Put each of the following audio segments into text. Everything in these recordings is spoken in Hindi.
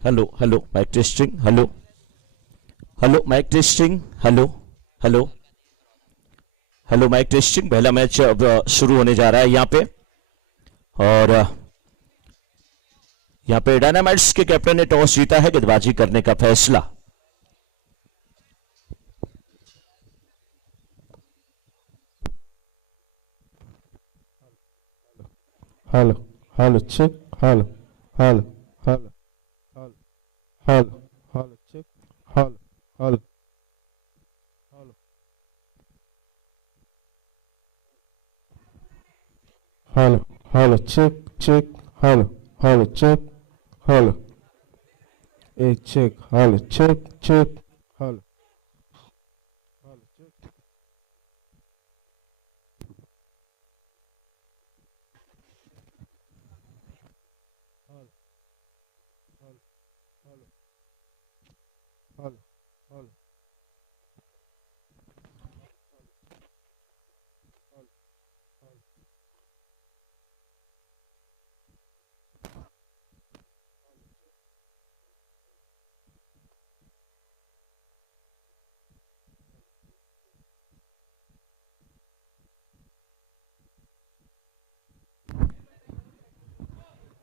Hello hello mic testing. Hello hello mic testing. Hello hello hello mic testing. पहला मैच अब शुरू होने जा रहा है यहाँ पे। और यहाँ पे डायनामाइट्स के कैप्टन ने टॉस जीता है, गेंदबाजी करने का फैसला। Hello hello check. Hello hello hello hello hello hello check. Hello hello hello hello hello check check. Hello hello check. Hello एक check. Hello check check. Hello hello check. Hello hello hello hello hello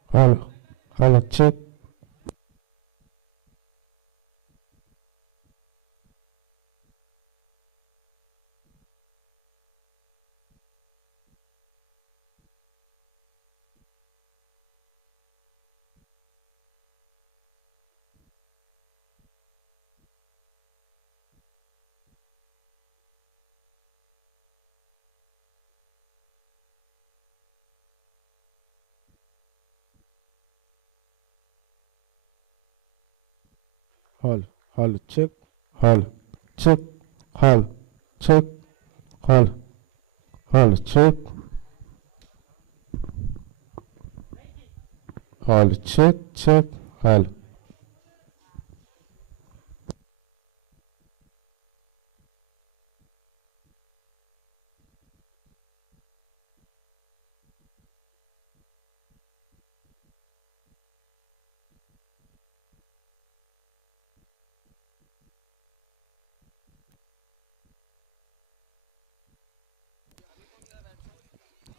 hello hello hello check. Hello hello check. Hello check. Hello check. Hello hello check. Hello check check. Hello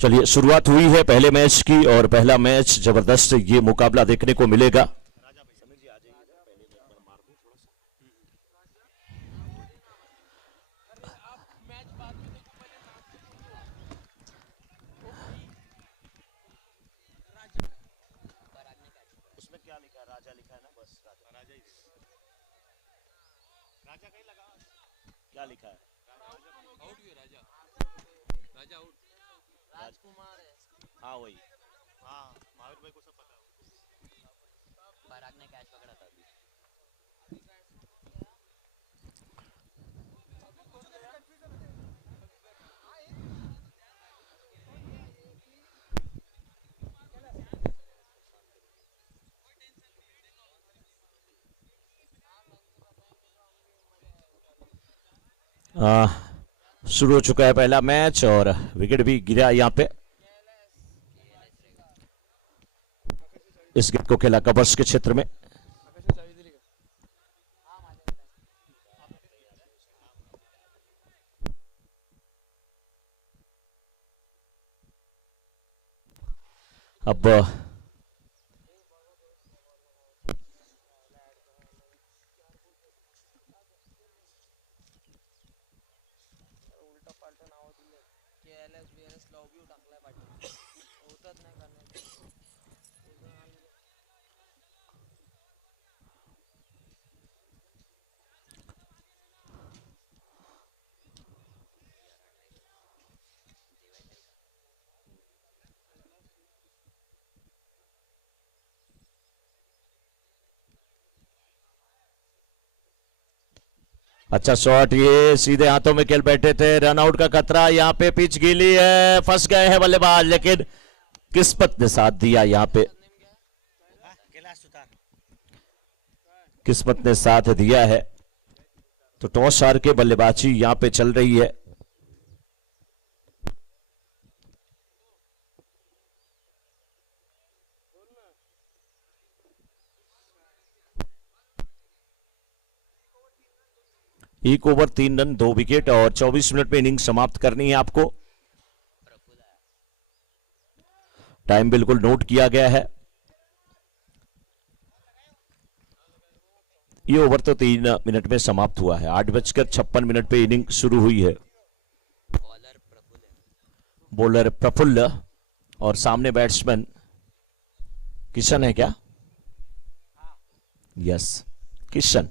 चलिए, शुरुआत हुई है पहले मैच की और पहला मैच जबरदस्त ये मुकाबला देखने को मिलेगा। उसमें क्या लिखा है? राजा लिखा है ना, बस राजा। राजा ही राजा कहीं लगा। क्या लिखा है? आउट भी राजा। राजा आउट। राजकुमार है। हाँ वही। हाँ महावीर भाई को सब पता है। पराग ने कैच पकड़ा था अभी। शुरू हो चुका है पहला मैच और विकेट भी गिरा यहाँ पे। इस गेंद को खेला कवर्स के क्षेत्र में। अब अच्छा शॉट, ये सीधे हाथों में खेल बैठे थे। रन आउट का खतरा, यहाँ पे पिच गीली है, फंस गए हैं बल्लेबाज, लेकिन किस्मत ने साथ दिया। यहाँ पे किस्मत ने साथ दिया है, तो टॉस हार के बल्लेबाजी यहाँ पे चल रही है। 1 ओवर 3 रन 2 विकेट और 24 मिनट में इनिंग समाप्त करनी है आपको। टाइम बिल्कुल नोट किया गया है। ये ओवर तो 3 मिनट में समाप्त हुआ है। 8:56 पे इनिंग शुरू हुई है। बॉलर प्रफुल्ल और सामने बैट्समैन किशन है क्या? यस, किशन।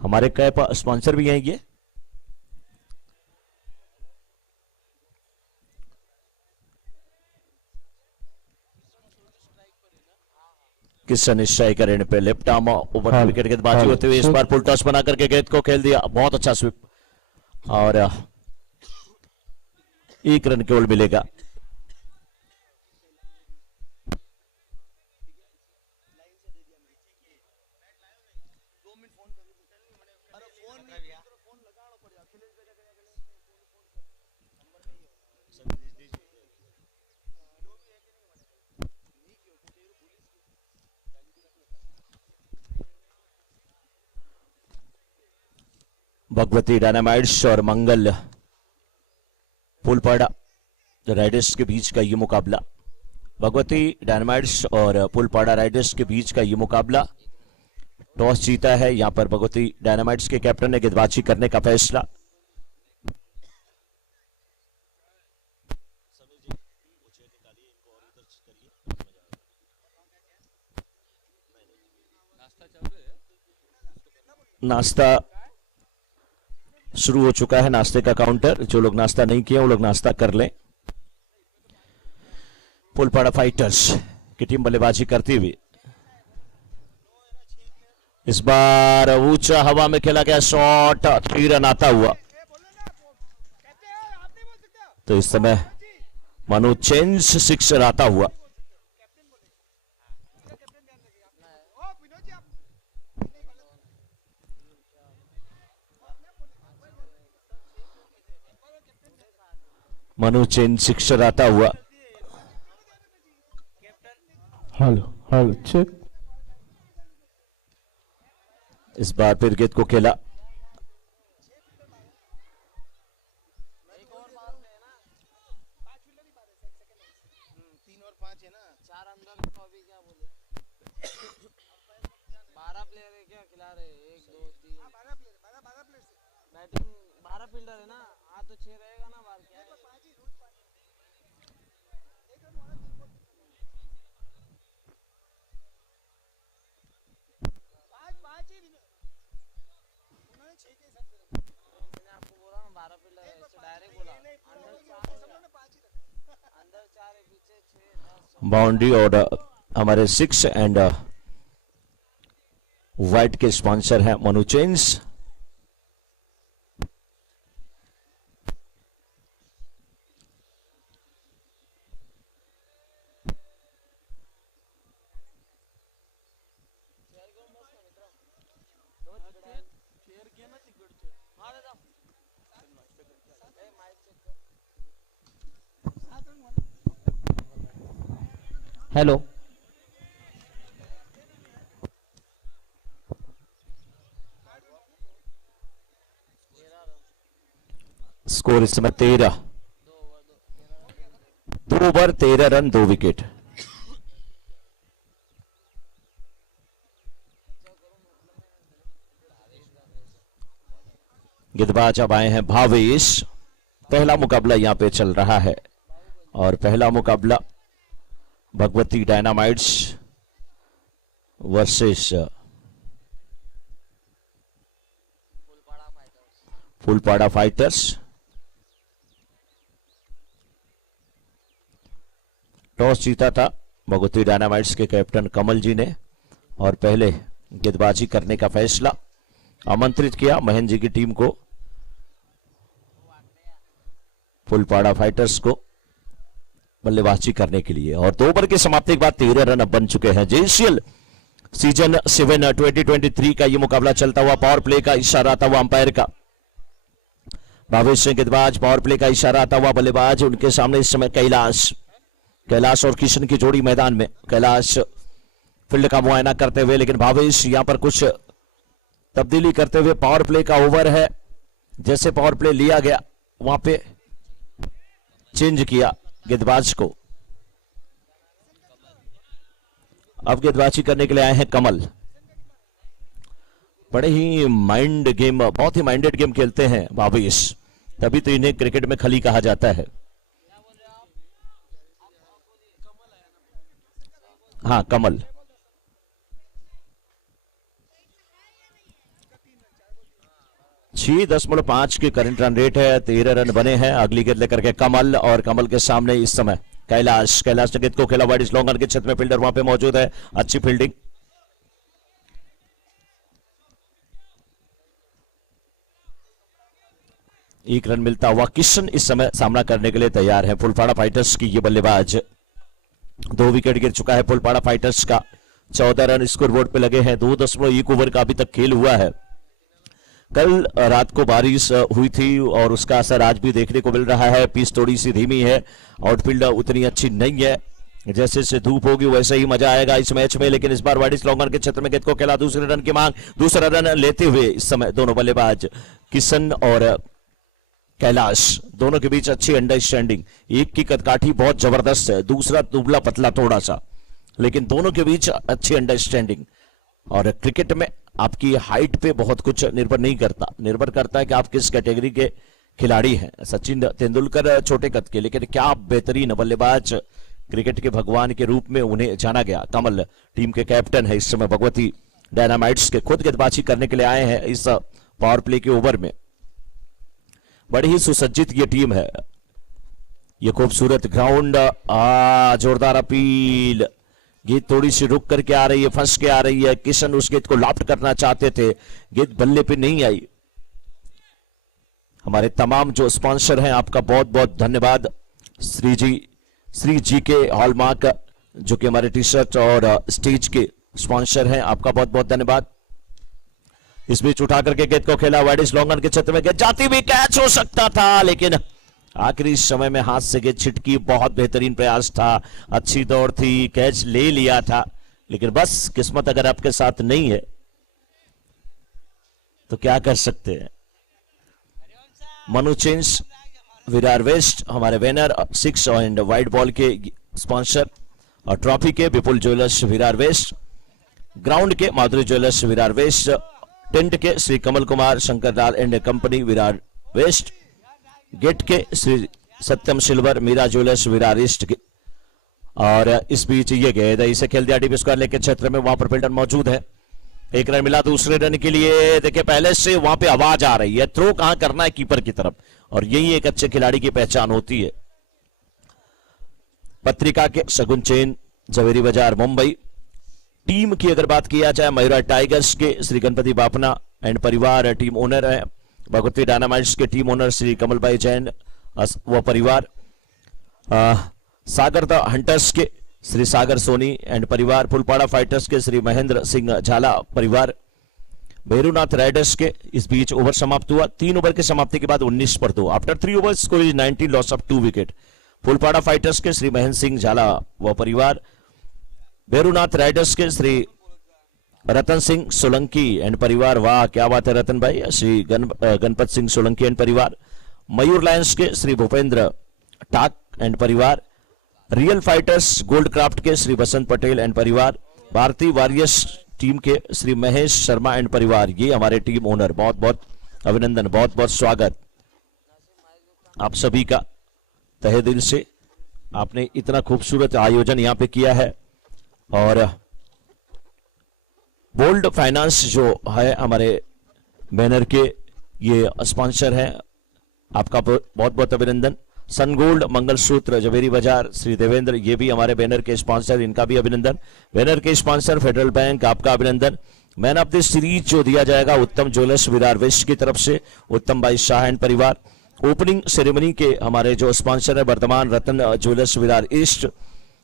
हमारे कैप स्पॉन्सर भी हैं ये। किशन स्ट्राइकर एंड पे लेफ्ट आर्म ओवर विकेट गेंदबाजी होते हुए इस बार फुल टॉस बना करके गेंद को खेल दिया। बहुत अच्छा स्विप और 1 रन केवल मिलेगा। भगवती डायनामाइट्स और मंगल पुलपाड़ा राइडर्स के बीच का ये मुकाबला। भगवती डायनामाइट्स और पुलपाड़ा राइडर्स के बीच का ये मुकाबला। टॉस जीता है यहां पर भगवती डायनामाइट्स के कैप्टन ने गेंदबाजी करने का फैसला। नाश्ता शुरू हो चुका है, नाश्ते का काउंटर। जो लोग नाश्ता नहीं किए वो लोग नाश्ता कर लें। पुलपाड़ा फाइटर्स की टीम बल्लेबाजी करती हुई इस बार ऊंचा हवा में खेला गया शॉट, 3 रन आता हुआ। तो इस समय मनोज चेंज 6 रन आता हुआ। मनोज चेंज 6 रन आता हुआ। Hello check. इस बार फिर गेंद को खेला। बाउंड्री और हमारे 6 एंड व्हाइट के स्पॉन्सर हैं मनु चेंज। हेलो स्कोर इस समय 13, 2 ओवर 13 रन 2 विकेट। गेंदबाज अब आए हैं भावेश। पहला मुकाबला यहां पे चल रहा है और पहला मुकाबला Bhagwati dynamites versus Phulpada fighters. Toss जीता था भगवती डायनामाइट्स के कैप्टन कमल जी ने और पहले गेंदबाजी करने का फैसला आमंत्रित किया महेंद्र जी की टीम को, फुलपाड़ा फाइटर्स को बल्लेबाजी करने के लिए। और 2 ओवर की समाप्ति के बाद 13 रन अब बन चुके हैं। जेसीएल सीजन 7 2023 का यह मुकाबला चलता हुआ पावर प्ले का इशारा आता हुआ अंपायर का। भावेश सिंह गेंदबाज, पावर प्ले का इशारा आता हुआ बल्लेबाज। उनके सामने इस समय कैलाश और किशन की जोड़ी मैदान में। कैलाश फील्ड का मुआयना करते हुए, लेकिन भावेश यहां पर कुछ तब्दीली करते हुए पावर प्ले का ओवर है। जैसे पावर प्ले लिया गया वहां पे चेंज किया गेंदबाज को। अब गेंदबाजी करने के लिए आए हैं कमल। बड़े ही माइंड गेम, बहुत ही माइंडेड गेम खेलते हैं भावेश, तभी तो इन्हें क्रिकेट में खली कहा जाता है। हाँ कमल। 6.5 की करंट रन रेट है, 13 रन बने हैं। अगली गेंद लेकर के कमल, और कमल के सामने इस समय कैलाश ने गेंद को खेला वाइड लॉन्ग के क्षेत्र में, फील्डर वहां पे मौजूद है, अच्छी फील्डिंग। एक रन मिलता हुआ किशन इस समय सामना करने के लिए तैयार है। फुलपाड़ा फाइटर्स की ये बल्लेबाज, 2 विकेट गिर चुका है फुलपाड़ा फाइटर्स का। 14 रन स्कोरबोर्ड पे लगे हैं। 2.1 ओवर का अभी तक खेल हुआ है। कल रात को बारिश हुई थी और उसका असर आज भी देखने को मिल रहा है। पिच थोड़ी सी धीमी है, आउटफील्ड उतनी अच्छी नहीं है। जैसे जैसे धूप होगी वैसे ही मजा आएगा इस मैच में। लेकिन इस बार वाइड लॉन्गर के क्षेत्र में गेंद को खेला, दूसरे रन की मांग, दूसरा रन लेते हुए इस समय दोनों बल्लेबाज किशन और कैलाश, दोनों के बीच अच्छी अंडरस्टैंडिंग। एक की कदकाठी बहुत जबरदस्त है, दूसरा दुबला पतला थोड़ा सा, लेकिन दोनों के बीच अच्छी अंडरस्टैंडिंग। और क्रिकेट में आपकी हाइट पे बहुत कुछ निर्भर नहीं करता, निर्भर करता है कि आप किस कैटेगरी के खिलाड़ी हैं। सचिन तेंदुलकर छोटे कद के, लेकिन क्या बेहतरीन बल्लेबाज, क्रिकेट के भगवान के रूप में उन्हें जाना गया। कमल टीम के कैप्टन है इस समय भगवती डायनामाइट्स के, खुद गेंदबाजी करने के लिए आए हैं इस पावर प्ले के ओवर में। बड़ी ही सुसज्जित ये टीम है। ये खूबसूरत ग्राउंड, जोरदार अपील, गेंद थोड़ी सी रुक करके आ रही है, फंस के आ रही है। किशन उस गेंद को लॉफ्ट करना चाहते थे, गेंद बल्ले पे नहीं आई। हमारे तमाम जो स्पॉन्सर हैं आपका बहुत बहुत धन्यवाद। श्री जी के हॉलमार्क जो कि हमारे टी शर्ट और स्टेज के स्पॉन्सर हैं, आपका बहुत बहुत धन्यवाद। इस बीच उठा करके गेंद को खेला वाइड लॉन्ग के क्षेत्र में, गेंद जाती भी कैच हो सकता था, लेकिन आखिरी समय में हाथ से गेंद छिटकी। बहुत बेहतरीन प्रयास था, अच्छी दौड़ थी, कैच ले लिया था, लेकिन बस किस्मत अगर आपके साथ नहीं है तो क्या कर सकते हैं। मनु चेंज विरार वेस्ट हमारे विनर, 6 एंड वाइट बॉल के स्पॉन्सर, और ट्रॉफी के Vipul jewellers Virar west, ground के Madhuri jewellers Virar west, tent के Shri Kamal Kumar Shankar Lal and company Virar west, gate के Shri Satyam silver Meera jewellers Virar east के। और इस बीच ये गेंद इसे खेल दिया डीप स्क्वायर लेके क्षेत्र में, वहां पर फील्डर मौजूद है। एक रन मिला दूसरे रन के लिए। देखिए पहले से वहां पे आवाज आ रही है, थ्रो कहां करना है कीपर की तरफ, और यही एक अच्छे खिलाड़ी की पहचान होती है। पत्रिका के शगुन चेन जवेरी बाजार मुंबई। टीम की अगर बात किया जाए, मयूरा टाइगर्स के श्री गणपति बापना एंड परिवार टीम ओनर है। भगवती डायनामाइट्स के टीम ओनर श्री कमल भाई जैन व परिवार। सागर द हंटर्स के श्री सागर सोनी एंड परिवार। फुलपाड़ा फाइटर्स के श्री महेंद्र सिंह झाला परिवार। भैरूनाथ राइडर्स के इस बीच ओवर समाप्त हुआ। 3 ओवर की समाप्ति के बाद 19 पर 2। After 3 overs score is 19, loss of 2 wicket. Phulpada fighters के श्री महेंद्र सिंह झाला व परिवार। भैरूनाथ राइडर्स के श्री रतन सिंह सोलंकी एंड परिवार। वाह क्या बात है रतन भाई। श्री गणपत सिंह सोलंकी एंड परिवार। मयूर लायंस के श्री भूपेंद्र टाक एंड परिवार। रियल फाइटर्स गोल्ड क्राफ्ट के श्री बसंत पटेल एंड परिवार। भारतीय वॉरियर्स टीम के श्री महेश शर्मा एंड परिवार, ये हमारे टीम ओनर। बहुत बहुत अभिनंदन, बहुत बहुत स्वागत आप सभी का तहे दिल से। आपने इतना खूबसूरत आयोजन यहां पे किया है। और बोल्ड फाइनेंस जो है हमारे बैनर के ये स्पॉन्सर हैं, आपका बहुत बहुत अभिनंदन। सन गोल्ड मंगलसूत्र जवेरी बाजार श्री देवेंद्र, ये भी हमारे बैनर के स्पॉन्सर, इनका भी अभिनंदन। बैनर के स्पॉन्सर फेडरल बैंक, आपका अभिनंदन। मैन ऑफ द सीरीज जो दिया जाएगा उत्तम ज्वेलर्स विरार वेस्ट की तरफ से, उत्तम भाई शाह एंड परिवार। ओपनिंग सेरेमनी के हमारे जो स्पॉन्सर है वर्तमान रतन ज्वेलर्स विरार ईस्ट।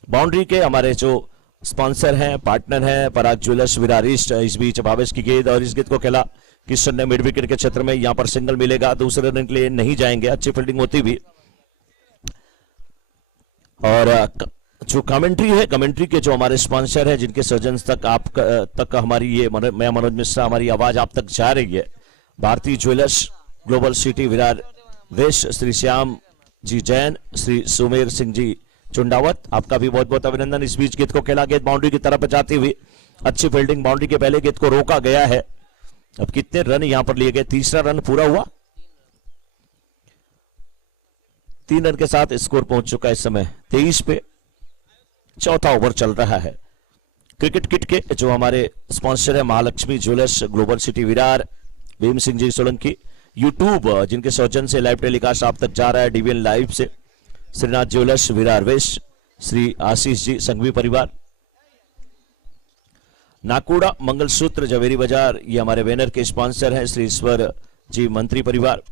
बाउंड्री के हमारे जो स्पॉन्सर हैं, पार्टनर हैं पराग ज्वेलर्स विरार ईस्ट। इस बीच भावेश की गेंद, और इस गेंद को खेला किशन ने मिड विकेट के क्षेत्र में। यहां पर सिंगल मिलेगा, दूसरे रन के लिए नहीं जाएंगे, अच्छी फील्डिंग होती भी। और जो कमेंट्री है, कमेंट्री के जो हमारे स्पॉन्सर है, जिनके सर्जन तक तक हमारी ये मैं मनोज मिश्रा, हमारी आवाज आप तक जा रही है। Bhartiya jewellers, global city, Virar west, Shri Shyam ji Jain, Shri Sumer Singh ji Chundawat, आपका भी बहुत बहुत अभिनंदन। इस बीच गेंद को खेला, गेंद बाउंड्री की तरफ जाती हुई, अच्छी फील्डिंग, बाउंड्री के पहले गेंद को रोका गया है। अब कितने रन यहां पर लिए गए? तीसरा रन पूरा हुआ, 3 रन के साथ स्कोर पहुंच चुका है इस समय 23 पे। चौथा ओवर चल रहा है। क्रिकेट किट के जो हमारे स्पॉन्सर है, Mahalaxmi jewellers, global city Virar, Bhim Singh ji Solanki, YouTube जिनके सौजन से लाइव टेलीकास्ट आप तक जा रहा है डीवीएन लाइव से, श्रीनाथ ज्वेलर्स विरार वेस्ट, श्री आशीष जी संघवी परिवार, नाकोड़ा मंगलसूत्र जवेरी बाजार, ये हमारे बैनर के स्पॉन्सर हैं, श्री ईश्वर जी मंत्री परिवार,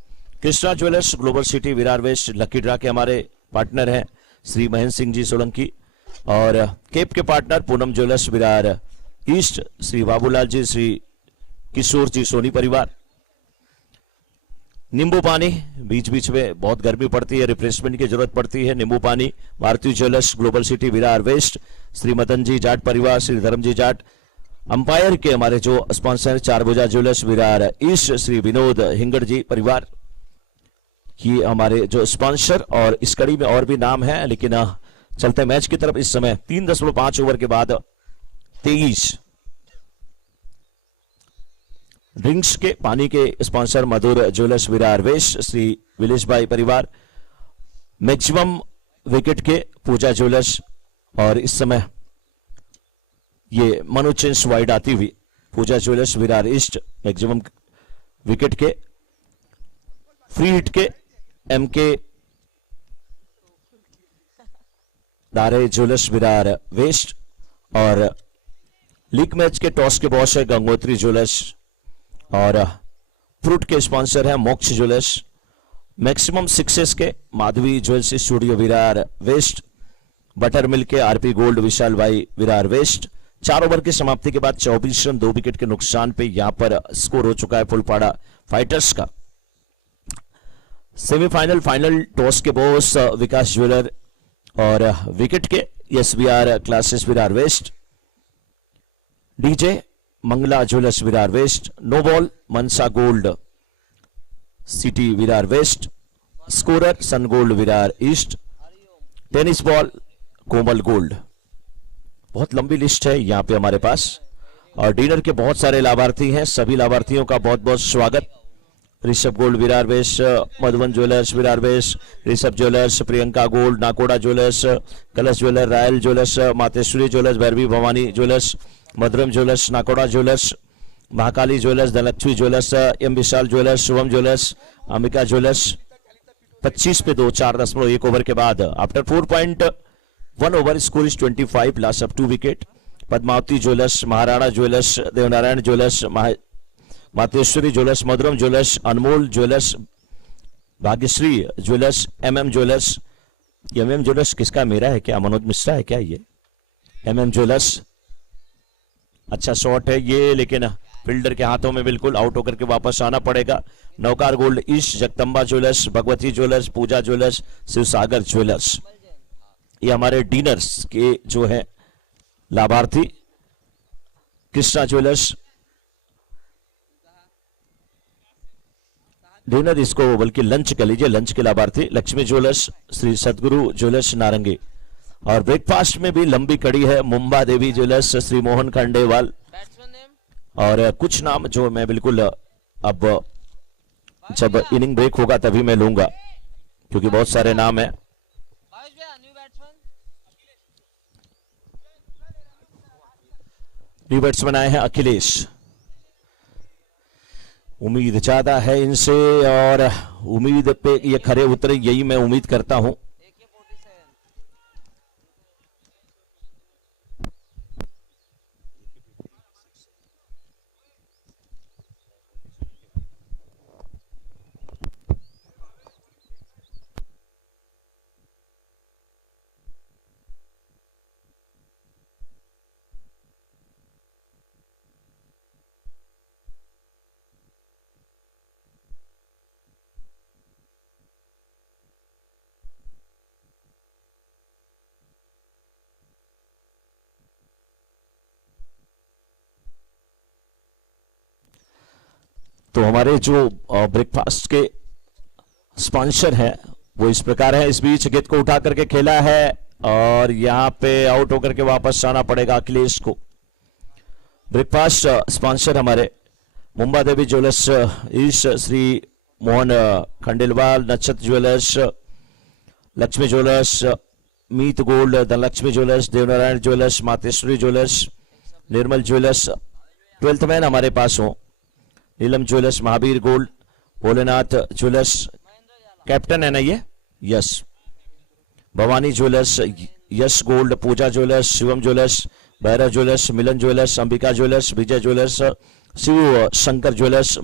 Krishna jewellers, global city Virar west, lucky draw के हमारे पार्टनर हैं श्री महेंद्र सिंह जी सोलंकी, और केप के partner Poonam jewellers Virar east, Shri Babulal ji, Shri Kishore ji Soni परिवार। नींबू पानी, बीच बीच में बहुत गर्मी पड़ती है, रिफ्रेशमेंट की जरूरत पड़ती है, नींबू पानी, Bhartiya jewellers, global city Virar west, Shri Madan ji Jat परिवार, श्री धर्म जी जाट। अंपायर के हमारे जो sponsor, Charbhuja jewellers Virar east, Shri Vinod Hingad ji परिवार, ये हमारे जो स्पॉन्सर। और इस कड़ी में और भी नाम है, लेकिन चलते मैच की तरफ। इस समय 3.5 ओवर के बाद 23। ड्रिंक्स के पानी के स्पॉन्सर मधुर ज्वेलर्स विरार वेस्ट, श्री विलेश भाई परिवार, मैक्सिमम विकेट के पूजा ज्वेलर्स, और इस समय ये मनोचेंस वाइड आती हुई Pooja jewellers Virar east, maximum wicket के, फ्री हिट के MK Dare jewellers Virar west, और लीग मैच के टॉस के बॉस है गंगोत्री ज्वेलर्स, और फ्रूट के स्पॉन्सर है मोक्ष ज्वेलर्स, मैक्सिमम सिक्सेस के Madhavi jewels studio Virar west, buttermilk के आरपी गोल्ड विशाल भाई विरार वेस्ट। 4 ओवर की समाप्ति के बाद 24 रन 2 विकेट के नुकसान पे यहां पर स्कोर हो चुका है फुलपाड़ा फाइटर्स का। सेमीफाइनल फाइनल टॉस के बॉस विकास ज्वेलर, और विकेट के SBR classes Virar west, DJ Mangala jewellers Virar west, no ball Mansa gold city Virar west, scorer Sun gold Virar east, tennis ball Komal gold. बहुत लंबी लिस्ट है यहाँ पे हमारे पास, और डिनर के बहुत सारे लाभार्थी हैं, सभी लाभार्थियों का बहुत बहुत स्वागत। Rishabh gold Virar west, Madhuban jewellers Virar west, Rishabh jewellers, Priyanka gold, Nakoda jewellers, Kalash jeweller, royal jewellers, Mateshwari jewellers, Bhairavi Bhavani jewellers, Madhuram jewellers, Nakoda jewellers, Mahakali jewellers, Dhanlaxmi jewellers, M Vishal jewellers, Shubham jewellers, Ambika jewellers. 25 पे 2, 4.1 ओवर के बाद after 4.1 over score is 25, lost of 2 wicket. Padmavati jewellers, Maharana jewellers, Devnarayan jewellers, Mateshwari jewellers, Madhuram jewellers, Anmol jewellers, Bhagyashree jewellers, MM jewellers. MM jewellers किसका, मेरा है क्या, मनोज मिश्रा है क्या ये? एमएम ज्वेलर्स, अच्छा शॉट है ये, लेकिन फील्डर के हाथों में बिल्कुल आउट होकर के वापस आना पड़ेगा। नौकार gold east, Jagdamba jewellers, Bhagwati jewellers, Pooja jewellers, Shivsagar jewellers, ये हमारे डिनर्स के जो है लाभार्थी। कृष्णा ज्वेलर्स डिनर, इसको बल्कि लंच कर लीजिए, लंच के लाभार्थी। लक्ष्मी ज्वेलर्स, श्री सदगुरु ज्वेलर्स नारंगी, और ब्रेकफास्ट में भी लंबी कड़ी है, मुंबा देवी ज्वेलर्स, श्री मोहन खंडेवाल, और कुछ नाम जो मैं बिल्कुल अब जब इनिंग ब्रेक होगा तभी मैं लूंगा, क्योंकि बहुत सारे नाम है। न्यू बैट्समैन आए हैं अखिलेश, उम्मीद ज्यादा है इनसे, और उम्मीद पे ये खरे उतरे, यही मैं उम्मीद करता हूं। तो हमारे जो ब्रेकफास्ट के स्पॉन्सर हैं वो इस प्रकार है। इस बीच गेंद को उठा करके खेला है और यहां पे आउट होकर के वापस आना पड़ेगा अखिलेश को। ब्रेकफास्ट स्पॉन्सर हमारे मुंबा देवी ज्वेलर्स, ईश Shri Mohan Khandelwal, Nakshatra jewellers, Laxmi jewellers, Meet gold, Dhanlaxmi jewellers, Devnarayan jewellers, Mateshwari jewellers, Nirmal jewellers. 12th man हमारे पास हो Neelam jewellers, Mahavir gold, Bholenath jewellers, captain है ना ये, yes, Bhavani jewellers, Yash gold, Pooja jewellers, Shivam jewellers, Bhairav jewellers, Milan jewellers, Ambika jewellers, Vijay jewellers, Shiv Shankar jewellers,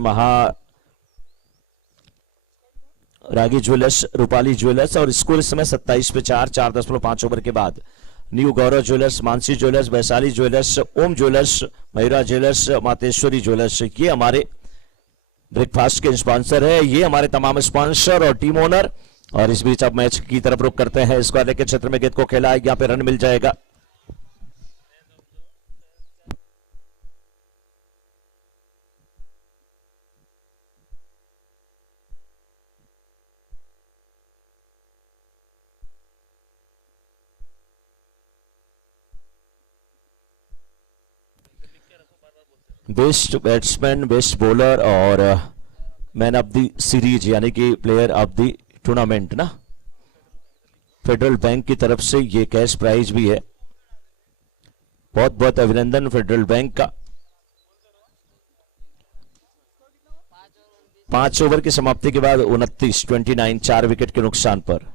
Ragi jewellers, Rupali jewellers. और स्कोर इस समय 27 पे 4.5 ओवर के बाद new Gaurav jewellers, Mansi jewellers, Vaishali jewellers, Om jewellers, Mayura jewellers, Mateshwari jewellers, ये हमारे ब्रेकफास्ट के स्पॉन्सर है। ये हमारे तमाम स्पॉन्सर और टीम ओनर। और इस बीच अब मैच की तरफ रुख करते हैं। स्क्वायर लेग के क्षेत्र में गेंद को खेला है, यहां पे रन मिल जाएगा। बेस्ट बैट्समैन, बेस्ट बॉलर और मैन ऑफ द सीरीज यानी कि प्लेयर ऑफ द टूर्नामेंट ना, फेडरल बैंक की तरफ से ये कैश प्राइज भी है। बहुत बहुत अभिनंदन फेडरल बैंक का। 5 ओवर की समाप्ति के बाद 29 4 विकेट के नुकसान पर।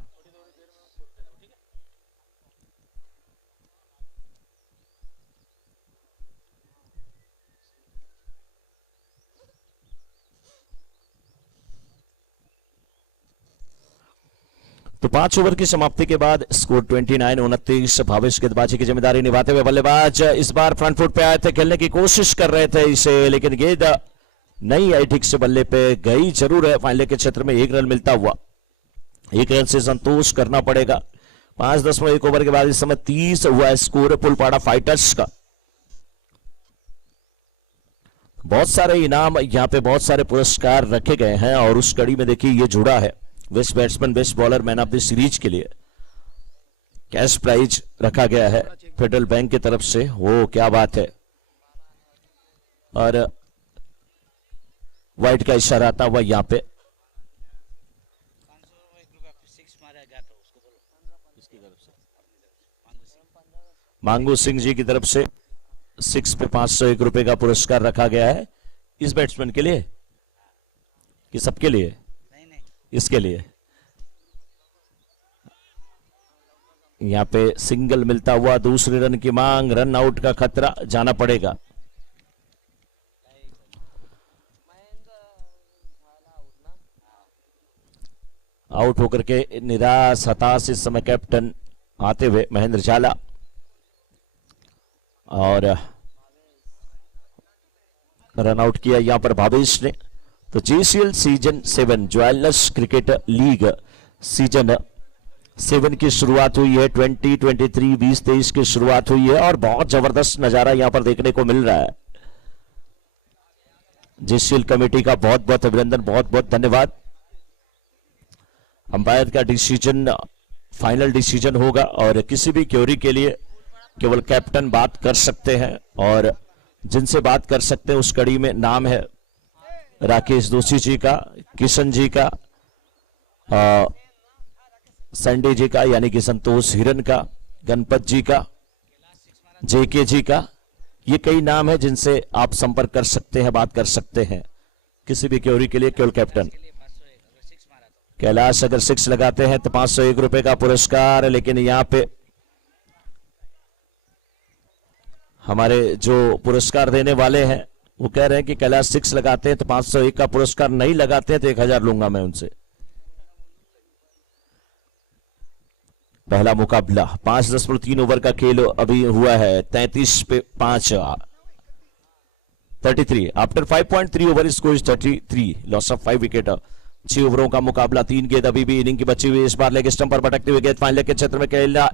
तो 5 ओवर की समाप्ति के बाद स्कोर 29-29। भावेश गेंदबाजी की जिम्मेदारी निभाते हुए बल्लेबाज इस बार फ्रंट फुट पे आए थे, खेलने की कोशिश कर रहे थे इसे, लेकिन गेंद नहीं आई ठीक से, बल्ले पे गई जरूर है। फाइनल के क्षेत्र में 1 रन मिलता हुआ, 1 रन से संतोष करना पड़ेगा। 5.1 ओवर के बाद इस समय 30 हुआ स्कोर फुलपाड़ा फाइटर्स का। बहुत सारे इनाम यहाँ पे, बहुत सारे पुरस्कार रखे गए हैं और उस कड़ी में देखिए ये जुड़ा है best batsman, best bowler, man of the series के लिए कैश प्राइज रखा गया है फेडरल बैंक की तरफ से। वो क्या बात है। और वाइट का इशारा आता हुआ यहाँ पे मांगू सिंह जी की तरफ से 6 पे 501 रुपए का पुरस्कार रखा गया है इस बैट्समैन के लिए कि सबके लिए, इसके लिए। यहां पे सिंगल मिलता हुआ, दूसरे रन की मांग, रन आउट का खतरा, जाना पड़ेगा। आउट होकर के निराश हताश इस समय कैप्टन आते हुए महेंद्र झाला। और रन आउट किया यहां पर भावेश ने। तो JCL season 7 jewellers cricket league season 7 की शुरुआत हुई है। 2023 की शुरुआत हुई है और बहुत जबरदस्त नजारा यहां पर देखने को मिल रहा है। JCL कमेटी का बहुत बहुत अभिनंदन, बहुत बहुत धन्यवाद। अंपायर का डिसीजन फाइनल डिसीजन होगा और किसी भी क्वेरी के लिए केवल कैप्टन बात कर सकते हैं और जिनसे बात कर सकते हैं उस कड़ी में नाम है राकेश दोषी जी का, किशन जी का, संडे जी का यानी कि संतोष हिरन का, गणपत जी का, JK जी का। ये कई नाम है जिनसे आप संपर्क कर सकते हैं, बात कर सकते हैं किसी भी क्वेरी के लिए। केवल कैप्टन कैलाश अगर 6 लगाते हैं तो 501 रुपए का पुरस्कार। लेकिन यहां पे हमारे जो पुरस्कार देने वाले हैं वो कह रहे हैं कि कैलाश 6 लगाते हैं तो 501 का पुरस्कार, नहीं लगाते हैं तो 1000 लूंगा मैं उनसे। पहला मुकाबला 5.3 ओवर का खेल अभी हुआ है। 33 पे 5 33 after 5.3 over score 33, loss of 5 wicket. 6 ओवरों का मुकाबला, 3 गेंद अभी भी इनिंग की बची हुई। इस बार लेग स्टंप पर भटकते हुए गेंद फाइनल के क्षेत्र में खेलना,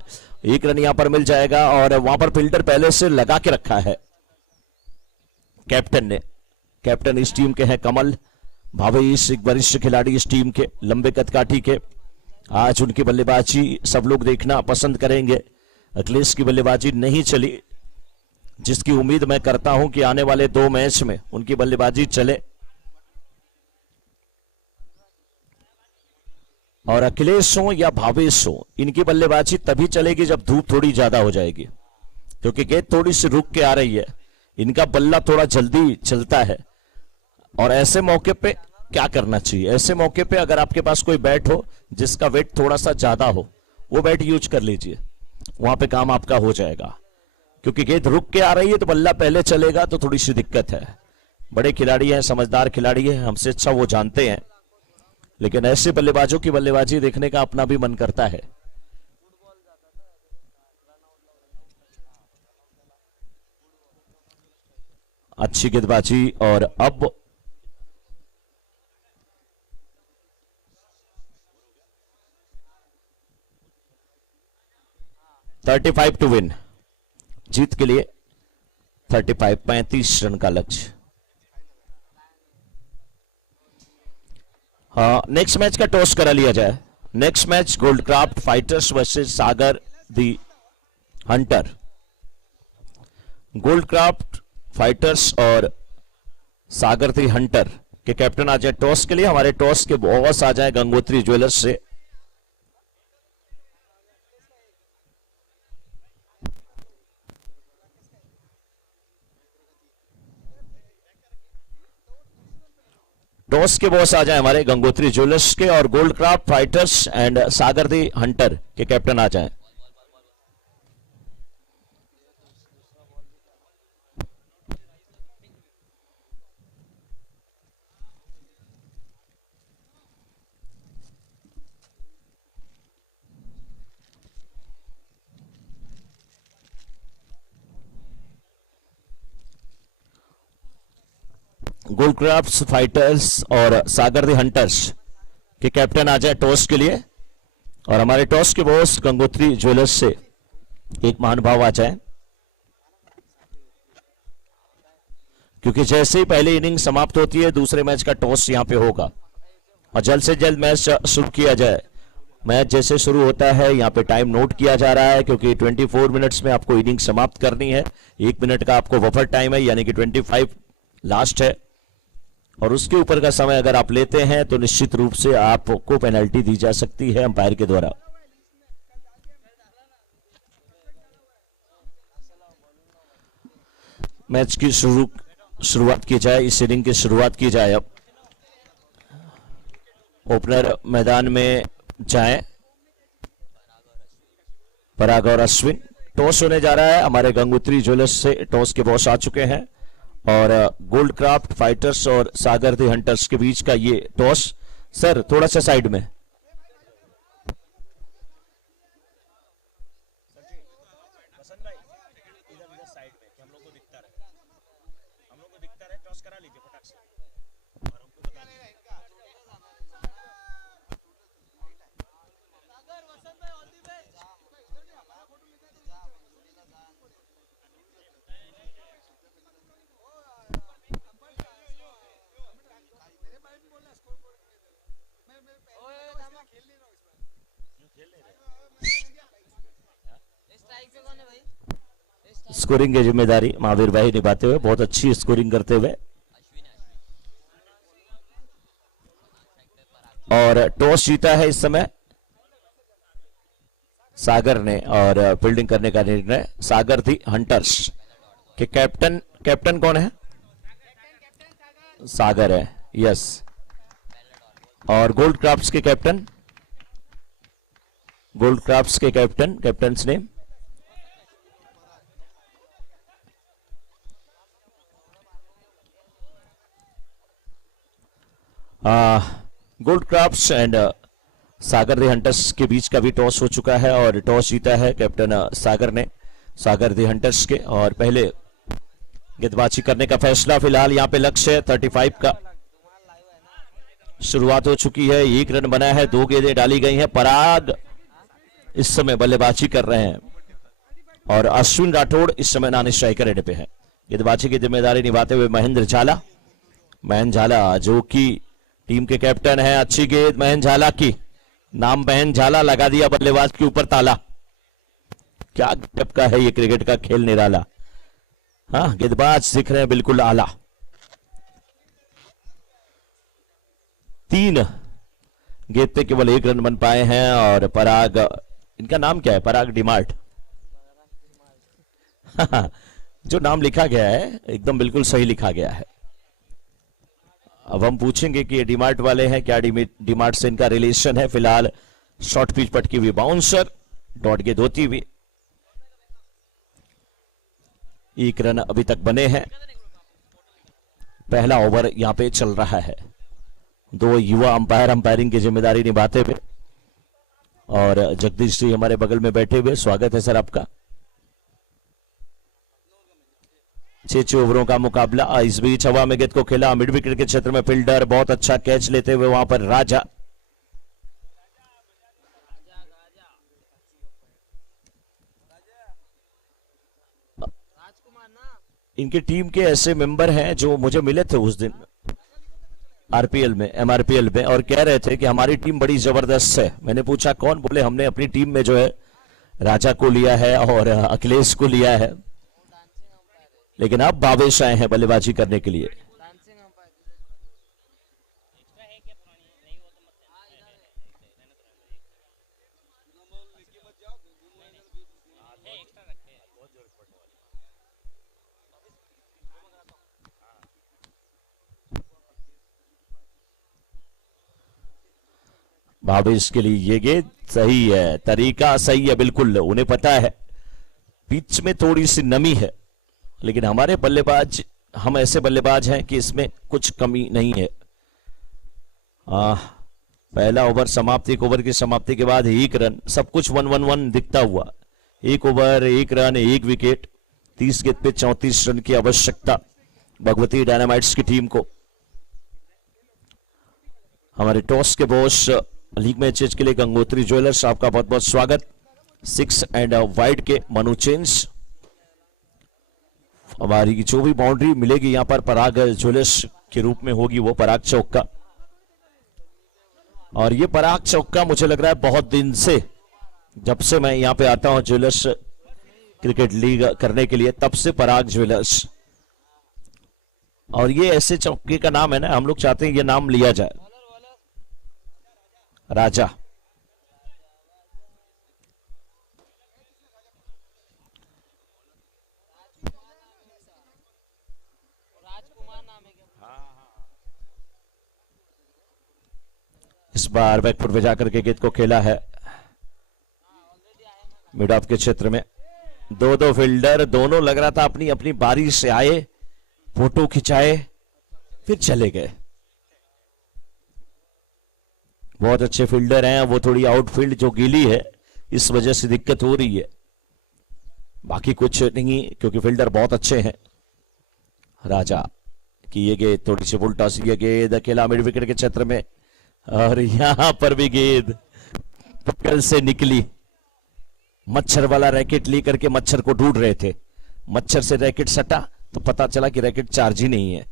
1 रन यहां पर मिल जाएगा और वहां पर फील्डर पहले से लगा के रखा है कैप्टन ने। कैप्टन इस टीम के हैं कमल, भावेश एक वरिष्ठ खिलाड़ी इस टीम के, लंबे कदकाठी के। आज उनकी बल्लेबाजी सब लोग देखना पसंद करेंगे। अखिलेश की बल्लेबाजी नहीं चली, जिसकी उम्मीद मैं करता हूं कि आने वाले 2 मैच में उनकी बल्लेबाजी चले। और अखिलेश हो या भावेश हो, इनकी बल्लेबाजी तभी चलेगी जब धूप थोड़ी ज्यादा हो जाएगी, क्योंकि गेंद थोड़ी सी रुक के आ रही है। इनका बल्ला थोड़ा जल्दी चलता है और ऐसे मौके पे क्या करना चाहिए? ऐसे मौके पे अगर आपके पास कोई बैट हो जिसका वेट थोड़ा सा ज्यादा हो, वो बैट यूज कर लीजिए, वहां पे काम आपका हो जाएगा। क्योंकि गेंद रुक के आ रही है तो बल्ला पहले चलेगा तो थोड़ी सी दिक्कत है। बड़े खिलाड़ी हैं, समझदार खिलाड़ी हैं, हमसे अच्छा वो जानते हैं, लेकिन ऐसे बल्लेबाजों की बल्लेबाजी देखने का अपना भी मन करता है। अच्छी गेंदबाजी और अब 35 टू विन, जीत के लिए 35 रन का लक्ष्य। हाँ, नेक्स्ट मैच का टॉस करा लिया जाए। Next match गोल्डक्राफ्ट fighters versus Sagar the Hunter. गोल्डक्राफ्ट fighters और सागर दी हंटर के कैप्टन आ जाए टॉस के लिए। हमारे टॉस के बॉस आ जाए गंगोत्री ज्वेलर्स से। टॉस के बॉस आ जाए हमारे गंगोत्री ज्वेलर्स के, और Goldcraft fighters and Sagar the hunter के कैप्टन आ जाए। गोल्डक्राफ्ट फाइटर्स और सागर दी हंटर्स के कैप्टन आ जाए टॉस के लिए, और हमारे टॉस के बॉस गंगोत्री ज्वेलर्स से एक महानुभाव आ जाए। क्योंकि जैसे ही पहली इनिंग समाप्त होती है, दूसरे मैच का टॉस यहां पे होगा और जल्द से जल्द मैच शुरू किया जाए। मैच जैसे शुरू होता है यहाँ पे टाइम नोट किया जा रहा है, क्योंकि 24 मिनट्स में आपको इनिंग समाप्त करनी है। 1 मिनट का आपको बफर टाइम है, यानी कि 25 लास्ट है, और उसके ऊपर का समय अगर आप लेते हैं तो निश्चित रूप से आपको पेनल्टी दी जा सकती है अंपायर के द्वारा। मैच की शुरुआत की जाए, इस इनिंग की शुरुआत की जाए। अब ओपनर मैदान में जाएं, पराग और अश्विन। टॉस होने जा रहा है, हमारे गंगोत्री ज्वेलर्स से टॉस के बॉस आ चुके हैं, और गोल्डक्राफ्ट फाइटर्स और सागर दी हंटर्स के बीच का ये टॉस। सर थोड़ा सा साइड में। स्कोरिंग की जिम्मेदारी महावीर भाई निभाते हुए, बहुत अच्छी स्कोरिंग करते हुए, और टॉस जीता है इस समय सागर ने, और फील्डिंग करने का निर्णय सागर दी हंटर्स के कैप्टन कौन है? सागर है, यस। और गोल्डक्राफ्ट्स के captain's name Goldcrafts and Sagar the hunters के बीच का भी टॉस हो चुका है, और टॉस जीता है कैप्टन सागर ने, सागर दी हंटर्स के। और पहले गेंदबाजी करने का फैसला फिलहाल यहाँ पे लक्ष्य है 35 का। शुरुआत हो चुकी है, 1 रन बना है, 2 गेंदें डाली गई हैं। पराग इस समय बल्लेबाजी कर रहे हैं, और अश्विन राठौड़ इस समय नॉन स्ट्राइकर एंड पे है। गेंदबाजी की जिम्मेदारी निभाते हुए महेंद्र झाला, जो कि टीम के कैप्टन हैं, अच्छी गेंद महेंद्र झाला की, नाम महेंद्र झाला, लगा दिया बल्लेबाज के ऊपर ताला। क्या गजब का है ये क्रिकेट का खेल निराला। हाँ, गेंदबाज दिख रहे हैं बिल्कुल आला। 3 गेंद पे केवल 1 रन बन पाए हैं और पराग, इनका नाम क्या है? पराग डिमार्ट। जो नाम लिखा गया है एकदम बिल्कुल सही लिखा गया है। अब हम पूछेंगे कि ये डिमार्ट वाले हैं क्या, डिमार्ट से इनका रिलेशन है। फिलहाल शॉर्ट पिच पटकी हुई बाउंसर, डॉट गेंद होती हुई। 1 रन अभी तक बने हैं। पहला ओवर यहां पे चल रहा है। 2 युवा अंपायर अंपायरिंग की जिम्मेदारी निभाते हुए, और जगदीश जी हमारे बगल में बैठे हुए, स्वागत है सर आपका। 6 ओवरों का मुकाबला। इस बीच हवा में गेंद को खेला, मिड विकेट के क्षेत्र में फील्डर, बहुत अच्छा कैच लेते हुए वहां पर राजा। इनकी टीम के ऐसे मेंबर हैं जो मुझे मिले थे उस दिन आरपीएल में, एमआरपीएल में, और कह रहे थे कि हमारी टीम बड़ी जबरदस्त है। मैंने पूछा कौन? बोले हमने अपनी टीम में जो है राजा को लिया है और अखिलेश को लिया है, लेकिन अब भावेश आए हैं बल्लेबाजी करने के लिए। भावेश के लिए ये गेंद सही है, तरीका सही है, बिल्कुल उन्हें पता है पिच में थोड़ी सी नमी है, लेकिन हमारे बल्लेबाज, हम ऐसे बल्लेबाज हैं कि इसमें कुछ कमी नहीं है। पहला ओवर समाप्ति, 1 ओवर की समाप्ति के बाद 1 रन, सब कुछ 1-1-1 दिखता हुआ। 1 ओवर 1 रन 1 विकेट, 30 गेंद पे 34 रन की आवश्यकता भगवती डायनामाइट्स की टीम को। हमारे टॉस के बॉस लीग मैचेज के लिए गंगोत्री ज्वेलर्स, आपका बहुत बहुत स्वागत। 6 एंड वाइड के मनु चेंज। हमारी जो भी बाउंड्री मिलेगी यहां पर पराग ज्वेलर्स के रूप में होगी, वो पराग चौका। और ये पराग चौका मुझे लग रहा है बहुत दिन से, जब से मैं यहां पे आता हूं ज्वेलर्स क्रिकेट लीग करने के लिए, तब से पराग ज्वेलर्स। और ये ऐसे चौके का नाम है ना, हम लोग चाहते हैं ये नाम लिया जाए, राजा। इस बार बैकफुट पे जाकर के गेंद को खेला है मिड ऑफ के क्षेत्र में। 2 फील्डर, दोनों लग रहा था अपनी अपनी बारी से आए, फोटो खिंचाए, फिर चले गए। बहुत अच्छे फील्डर हैं, वो थोड़ी आउटफील्ड जो गीली है इस वजह से दिक्कत हो रही है, बाकी कुछ नहीं, क्योंकि फील्डर बहुत अच्छे हैं। राजा की ये गेंद थोड़ी सी उल्टा सी ये गेंद अकेला मिड विकेट के क्षेत्र में, और यहां पर भी गेंद पकड़ से निकली। मच्छर वाला रैकेट लेकर के मच्छर को ढूंढ रहे थे, मच्छर से रैकेट सटा तो पता चला कि रैकेट चार्ज ही नहीं है,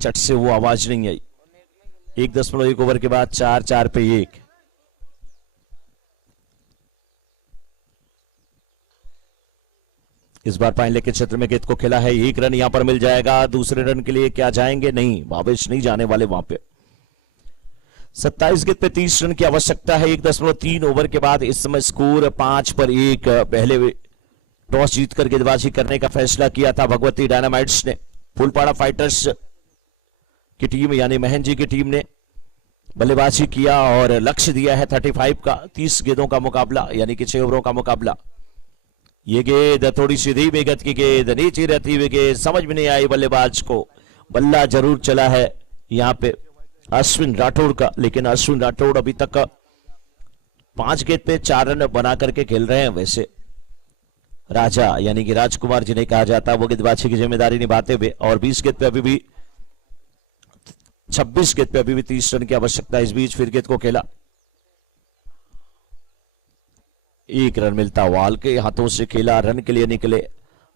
चट से वो आवाज नहीं आई। 1.1 ओवर के बाद 4 पे 1। इस बार पाइन लेग के क्षेत्र में गेंद को खेला है, 1 रन यहां पर मिल जाएगा। दूसरे रन के लिए क्या जाएंगे? नहीं, भावेश नहीं जाने वाले वहां पे। 27 गेंद पे 30 रन की आवश्यकता है। 1.3 ओवर के बाद इस समय स्कोर 5 पर 1। पहले टॉस जीतकर गेंदबाजी करने का फैसला किया था भगवती डायनामाइट्स ने। फुलपाड़ा फाइटर्स की टीम यानी महेंद्र जी की टीम ने बल्लेबाजी किया और लक्ष्य दिया है 35 का। 30 गेंदों का मुकाबला यानी कि 6 ओवरों का मुकाबला। ये गेंद थोड़ी सी धीमी गति की गेंद, नीचे रहती हुई गेंद, समझ में नहीं आई बल्लेबाज को। बल्ला जरूर चला है यहां पे अश्विन राठौड़ का, लेकिन अश्विन राठौड़ अभी तक 5 गेंद पे 4 रन बना करके खेल रहे हैं। वैसे राजा यानी कि राजकुमार जिन्हें कहा जाता है वो गेंदबाजी की जिम्मेदारी निभाते हुए, और 20 गेंद पे अभी भी 26 गेंद पे अभी भी 30 रन की आवश्यकता। इस बीच फिर गेंद को खेला, 1 रन मिलता, वाल के हाथों से खेला, रन के लिए निकले,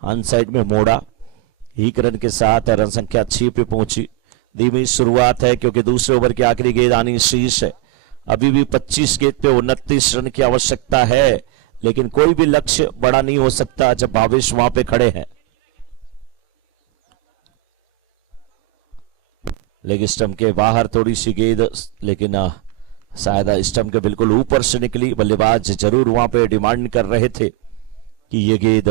अनसाइड में मोड़ा। 1 रन के साथ रन संख्या 6 पे पहुंची। धीमी शुरुआत है क्योंकि दूसरे ओवर की आखिरी गेंद आनी शीश है। अभी भी 25 गेंद पे 29 रन की आवश्यकता है, लेकिन कोई भी लक्ष्य बड़ा नहीं हो सकता जब भावेश वहां पे खड़े हैं। लेग स्टंप के बाहर थोड़ी सी गेंद, लेकिन शायद स्टंप के बिल्कुल ऊपर से निकली। बल्लेबाज जरूर वहां पे डिमांड कर रहे थे कि ये गेंद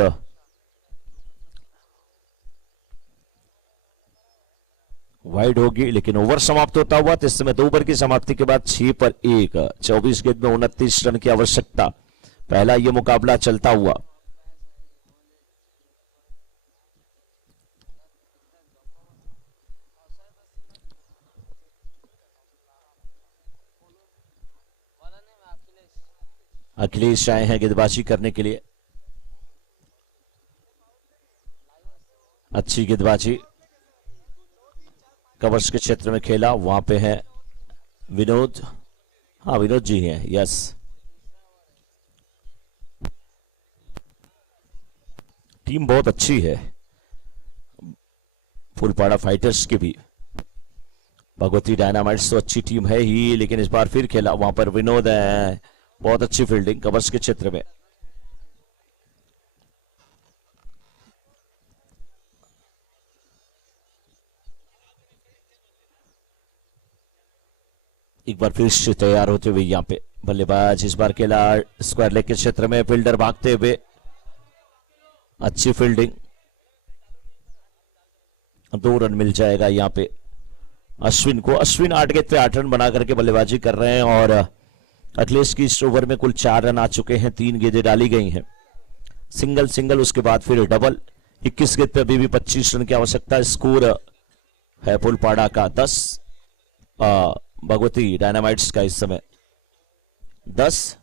वाइड होगी, लेकिन ओवर समाप्त होता हुआ। तो इस समय 2 ओवर की समाप्ति के बाद 6 पर 1, 24 गेंद में 29 रन की आवश्यकता। पहला ये मुकाबला चलता हुआ। अखिलेश आए हैं गेंदबाजी करने के लिए। अच्छी गेंदबाजी, कवर्स के क्षेत्र में खेला। वहां पे है विनोद, हाँ विनोद जी हैं, यस। टीम बहुत अच्छी है फुलपाड़ा फाइटर्स की भी। भगवती डायनामाइट्स तो अच्छी टीम है ही, लेकिन इस बार फिर खेला। वहां पर विनोद है, बहुत अच्छी फील्डिंग कवर्स के क्षेत्र में। एक बार फिर से तैयार होते हुए यहां पे बल्लेबाज। इस बार खेला स्क्वायर लेग के क्षेत्र में, फील्डर भागते हुए, अच्छी फील्डिंग। 2 रन मिल जाएगा यहां पे अश्विन को। अश्विन 8 गेंद पे 8 रन बना करके बल्लेबाजी कर रहे हैं और अखिलेश की इस ओवर में कुल 4 रन आ चुके हैं। 3 गेंदें डाली गई हैं, सिंगल सिंगल, उसके बाद फिर डबल। 21 गेंद पे अभी भी 25 रन की आवश्यकता। स्कोर है फुलपाड़ा का 10, भगवती डायनामाइट्स का इस समय 10,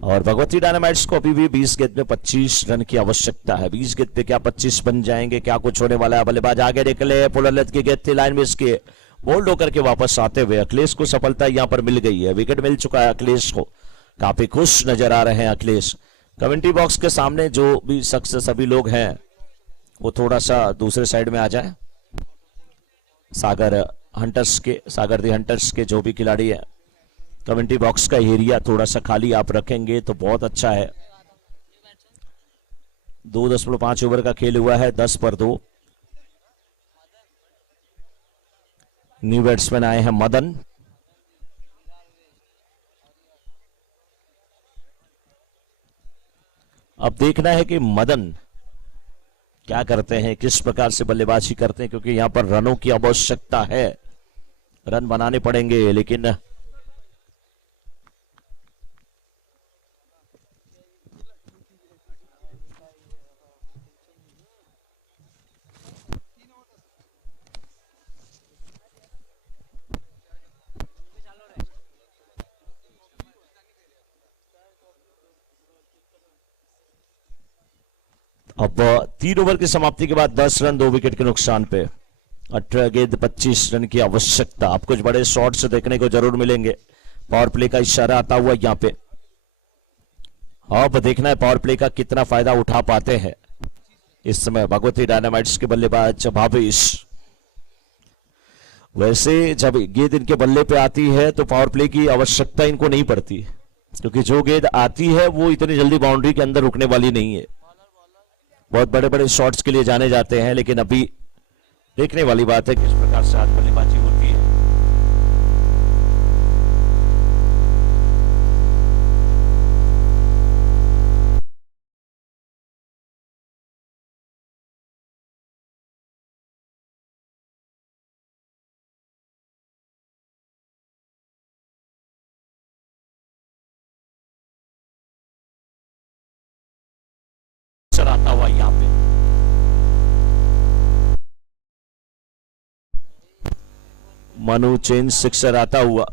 और भगवती डायनामाइट्स को अभी भी 20 गेंद में 25 रन की आवश्यकता है। 20 गेंद पे क्या 25 बन जाएंगे, क्या कुछ होने वाला है। बल्लेबाज आगे निकले, पुलरलेथ की गेंद थी, लाइन मिस के बोल्ड होकर के वापस आते हुए अखिलेश को सफलता यहां पर मिल गई है। विकेट मिल चुका है अखिलेश को। काफी खुश नजर आ रहे हैं अखिलेश। कमेंट्री बॉक्स के सामने जो भी शख्स सभी लोग हैं वो थोड़ा सा दूसरे साइड में आ जाए। सागर दी हंटर्स के जो भी खिलाड़ी है, कमेंट्री बॉक्स का एरिया थोड़ा सा खाली आप रखेंगे तो बहुत अच्छा है। 2.5 ओवर का खेल हुआ है, 10 पर 2। न्यू बैट्समैन आए हैं मदन। अब देखना है कि मदन क्या करते हैं, किस प्रकार से बल्लेबाजी करते हैं, क्योंकि यहां पर रनों की आवश्यकता है। रन बनाने पड़ेंगे, लेकिन अब 3 ओवर की समाप्ति के बाद 10 रन 2 विकेट के नुकसान पे। 18 गेंद 25 रन की आवश्यकता। अब कुछ बड़े शॉट्स देखने को जरूर मिलेंगे। पावर प्ले का इशारा आता हुआ यहां पे। अब देखना है पावर प्ले का कितना फायदा उठा पाते हैं इस समय भगवती डायनामाइट्स के बल्लेबाज भावेश। वैसे जब गेंद इनके बल्ले पे आती है तो पावर प्ले की आवश्यकता इनको नहीं पड़ती, क्योंकि जो गेंद आती है वो इतनी जल्दी बाउंड्री के अंदर रुकने वाली नहीं है। बहुत बड़े बड़े शॉट्स के लिए जाने जाते हैं, लेकिन अभी देखने वाली बात है किस प्रकार से आज बल्लेबाजी होती है। आता हुआ यहां पे मनु चेंज सिक्सर आता हुआ।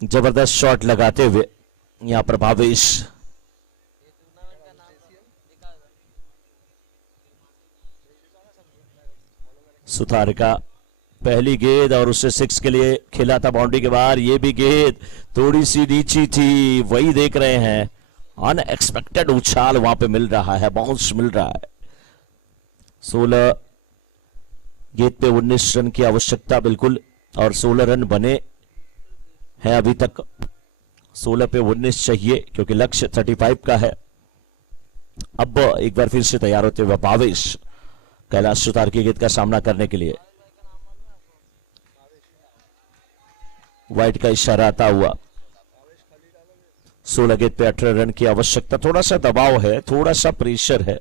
जबरदस्त शॉट लगाते हुए यहां पर भावेश। सुथार का पहली गेंद और उसे 6 के लिए खेला था बाउंड्री के बाहर। ये भी गेंद थोड़ी सी नीची थी, वही देख रहे हैं, अनएक्सपेक्टेड उछाल वहां पे मिल रहा है, बाउंस मिल रहा है। 16 गेंद पे 19 रन की आवश्यकता बिल्कुल, और 16 रन बने हैं अभी तक। 16 पे 19 चाहिए क्योंकि लक्ष्य 35 का है। अब एक बार फिर से तैयार होते हुए भावेश कैलाश सुतार की गेंद का सामना करने के लिए। वाइट का इशारा आता हुआ। 16 गेंद पे 18 रन की आवश्यकता। थोड़ा सा दबाव है, थोड़ा सा प्रेशर है।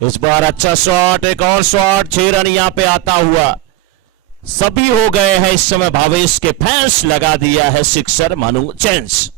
इस बार अच्छा शॉट, एक और शॉट, 6 रन यहां पे आता हुआ। सभी हो गए हैं इस समय भावेश के फैंस, लगा दिया है सिक्सर मानू चेंज।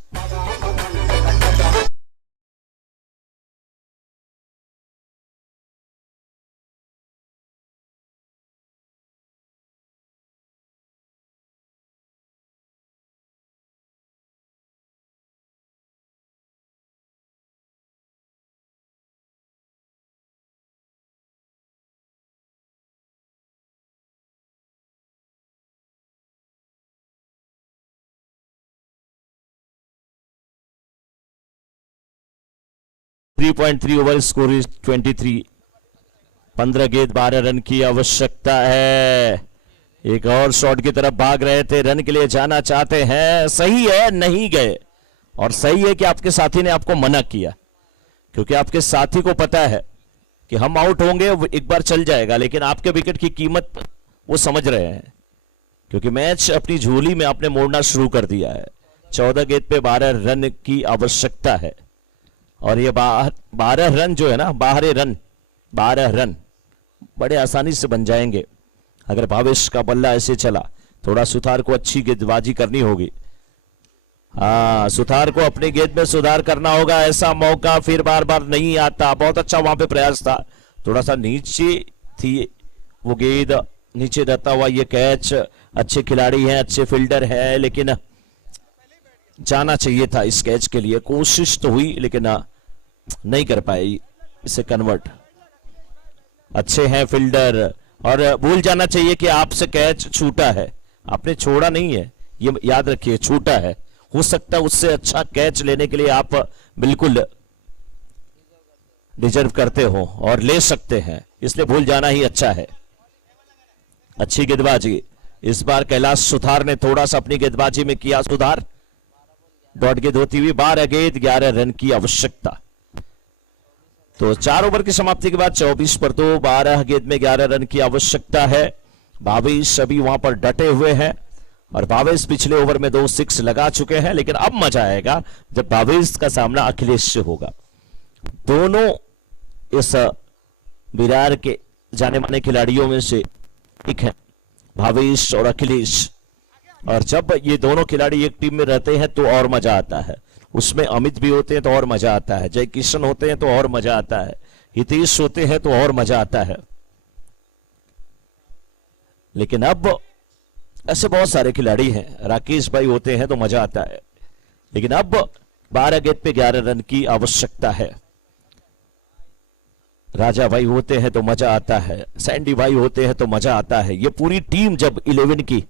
.3 over, score is 23। 15 गेंद 12 रन की आवश्यकता है। एक और शॉट की तरफ भाग रहे थे, रन के लिए जाना चाहते हैं। सही है, नहीं गए, और सही है कि आपके साथी ने आपको मना किया, क्योंकि आपके साथी को पता है कि हम आउट होंगे, एक बार चल जाएगा, लेकिन आपके विकेट की कीमत वो समझ रहे हैं, क्योंकि मैच अपनी झोली में आपने मोड़ना शुरू कर दिया है। 14 गेंद पे 12 रन की आवश्यकता है, और ये 12 रन जो है ना, 12 रन बड़े आसानी से बन जाएंगे अगर भावेश का बल्ला ऐसे चला। थोड़ा सुथार को अच्छी गेंदबाजी करनी होगी। हाँ, सुथार को अपनी गेंद में सुधार करना होगा। ऐसा मौका फिर बार बार नहीं आता। बहुत अच्छा वहां पे प्रयास था, थोड़ा सा नीचे थी वो गेंद, नीचे रहता हुआ ये कैच। अच्छे खिलाड़ी हैं, अच्छे फील्डर है, लेकिन जाना चाहिए था इस कैच के लिए। कोशिश तो हुई लेकिन नहीं कर पाए इसे कन्वर्ट। अच्छे हैं फील्डर, और भूल जाना चाहिए कि आपसे कैच छूटा है, आपने छोड़ा नहीं है, ये याद रखिए, छूटा है। हो सकता है उससे अच्छा कैच लेने के लिए आप बिल्कुल डिजर्व करते हो और ले सकते हैं, इसलिए भूल जाना ही अच्छा है। अच्छी गेंदबाजी इस बार कैलाश सुथार ने थोड़ा सा अपनी गेंदबाजी में किया सुधार। डॉट गेंद होती हुई 12 गेंद 11 रन की आवश्यकता। तो 4 ओवर की समाप्ति के बाद 24 पर 2, 12 गेंद में 11 रन की आवश्यकता है। भावेश सभी वहां पर डटे हुए हैं, और भावेश पिछले ओवर में 2 6 लगा चुके हैं, लेकिन अब मजा आएगा जब भावेश का सामना अखिलेश से होगा। दोनों इस विरार के जाने माने खिलाड़ियों में से एक है, भावेश और अखिलेश, और जब ये दोनों खिलाड़ी एक टीम में रहते हैं तो और मजा आता है। उसमें अमित भी होते हैं तो और मजा आता है, जय किशन होते हैं तो और मजा आता है, हितेश होते हैं तो और मजा आता है। लेकिन अब ऐसे बहुत सारे खिलाड़ी हैं, राकेश भाई होते हैं तो मजा आता है, लेकिन अब 12 गेंद पे 11 रन की आवश्यकता है। राजा भाई होते हैं तो मजा आता है, सैंडी भाई होते हैं तो मजा आता है। ये पूरी टीम जब 11 की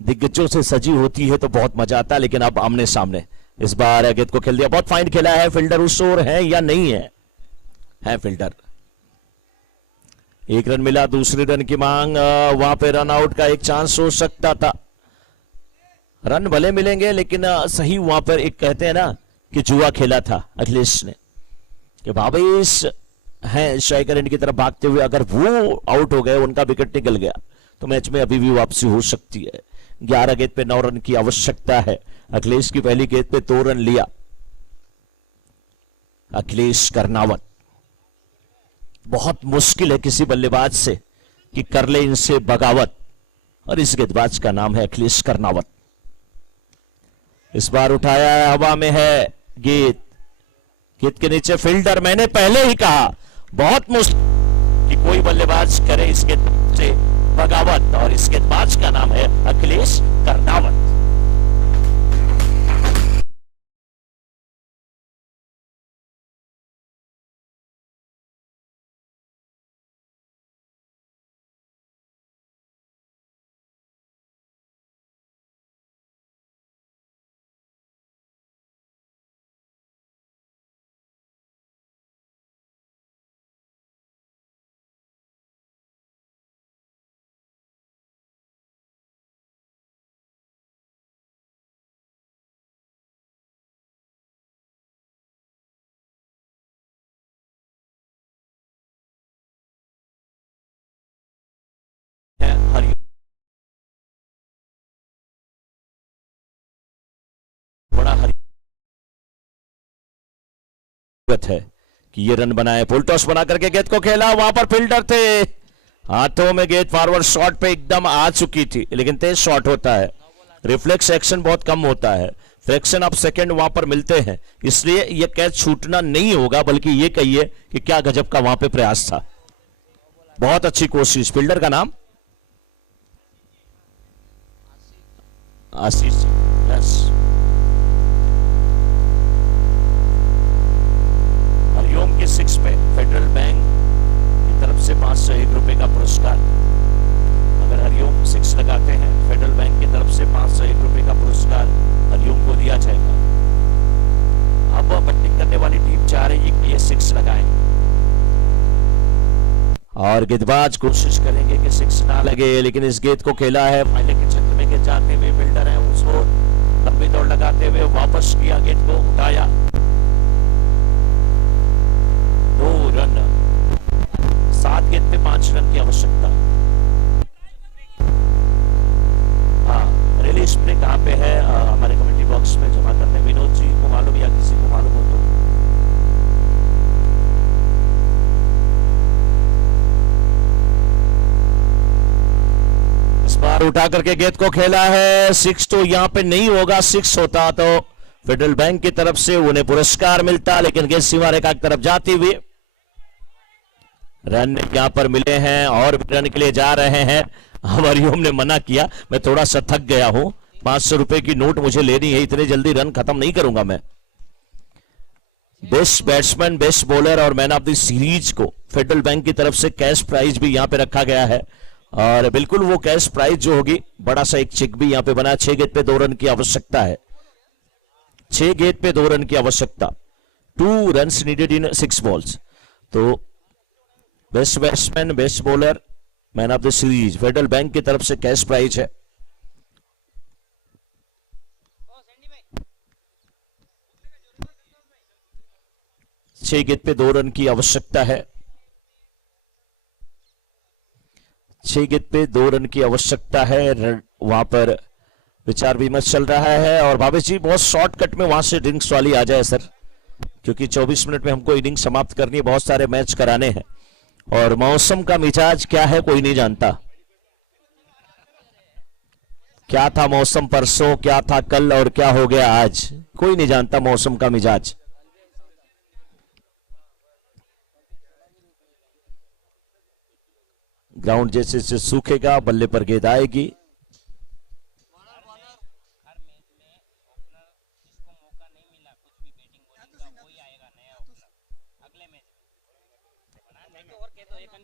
दिग्गजों से सजी होती है तो बहुत मजा आता है, लेकिन अब आमने सामने। इस बार गेंद को खेल दिया, बहुत फाइन खेला है। फील्डर उस ओर है या नहीं है? है फील्डर। 1 रन मिला, दूसरे रन की मांग, वहां पे रन आउट का एक चांस हो सकता था। रन भले मिलेंगे, लेकिन सही वहां पर एक कहते हैं ना कि जुआ खेला था अखिलेश ने, कि भावेश हैं स्ट्राइकर एंड की तरफ भागते हुए, अगर वो आउट हो गए, उनका विकेट निकल गया, तो मैच में अभी भी वापसी हो सकती है। 11 गेंद पे 9 रन की आवश्यकता है। अखिलेश की पहली गेंद पे 2 रन लिया अखिलेश कर्नावत। बहुत मुश्किल है किसी बल्लेबाज से कि कर ले इनसे बगावत, और इस गेंदबाज का नाम है अखिलेश कर्नावत। इस बार उठाया है, हवा में है गेंद, गेंद के नीचे फील्डर। मैंने पहले ही कहा बहुत मुश्किल कि कोई बल्लेबाज करे इस गेंद से बगावत और इस गेंदबाज का नाम है अखिलेश कर्नावत। बड़ा है कि ये रन बनाए। फुल टॉस बना करके गेंद को खेला, वहां पर फील्डर थे, हाथों में गेंद फॉरवर्ड शॉट पे एकदम आ चुकी थी, लेकिन तेज शॉट होता है, रिफ्लेक्स एक्शन बहुत कम होता है, फ्रैक्शन ऑफ सेकंड वहां पर मिलते हैं, इसलिए ये कैच छूटना नहीं होगा, बल्कि ये कहिए कि क्या गजब का वहां पे प्रयास था। बहुत अच्छी कोशिश। फील्डर का नाम आशीष। यस, हरिओम के 6 पे फेडरल बैंक की तरफ से 501 रुपए का पुरस्कार। अगर हरिओम 6 लगाते हैं, फेडरल बैंक की तरफ से 501 रुपए का पुरस्कार हरिओम को दिया जाएगा। अब बैटिंग करने वाली टीम चाह रही है कि ये 6 लगाएं और गेंदबाज कोशिश करेंगे कि 6 ना लगे, लेकिन इस गेंद को खेला है, फाइनल के चक्कर में गेंद जाते हुए फील्डर है उसको लंबी दौड़ लगाते हुए वापस किया, गेंद को उठाया, 2 रन। 7 गेंद पे 5 रन की आवश्यकता। हाँ, रिलीज प्ले कहां पे है हमारे कमेंट्री बॉक्स में जमा करने, विनोद जी को मालूम या किसी को मालूम हो तो। इस बार उठा करके गेंद को खेला है, 6 तो यहां पे नहीं होगा, 6 होता तो फेडरल बैंक की तरफ से उन्हें पुरस्कार मिलता, लेकिन गेंद सीमा रेखा की तरफ जाती हुई रन यहां पर मिले हैं और रन के लिए जा रहे हैं। हरिओम ने मना किया, मैं थोड़ा सा थक गया हूं, 500 रुपए की नोट मुझे लेनी है, इतने जल्दी रन खत्म नहीं करूंगा मैं। बेस्ट बैट्समैन, बेस्ट बॉलर और मैन ऑफ द सीरीज को फेडरल बैंक की तरफ से कैश प्राइज भी यहां पे रखा गया है, और बिल्कुल वो कैश प्राइज जो होगी, बड़ा सा एक चेक भी यहां पे बना। 6 गेंद पे 2 रन की आवश्यकता है, 6 गेंद पे 2 रन की आवश्यकता, 2 रन्स नीडेड इन 6 बॉल्स। तो best batsman, best bowler, man of the series federal bank की तरफ से कैश प्राइज है। छह गेंद पे 2 रन की आवश्यकता है, 6 गेंद पे 2 रन की आवश्यकता है। वहां पर विचार विमर्श चल रहा है, और भावेश जी बहुत शॉर्टकट में वहां से इनिंग्स वाली आ जाए सर, क्योंकि 24 मिनट में हमको इनिंग समाप्त करनी है, बहुत सारे मैच कराने हैं, और मौसम का मिजाज क्या है कोई नहीं जानता। क्या था मौसम परसों, क्या था कल, और क्या हो गया आज, कोई नहीं जानता मौसम का मिजाज। ग्राउंड जैसे से सूखेगा, बल्ले पर गेंद आएगी।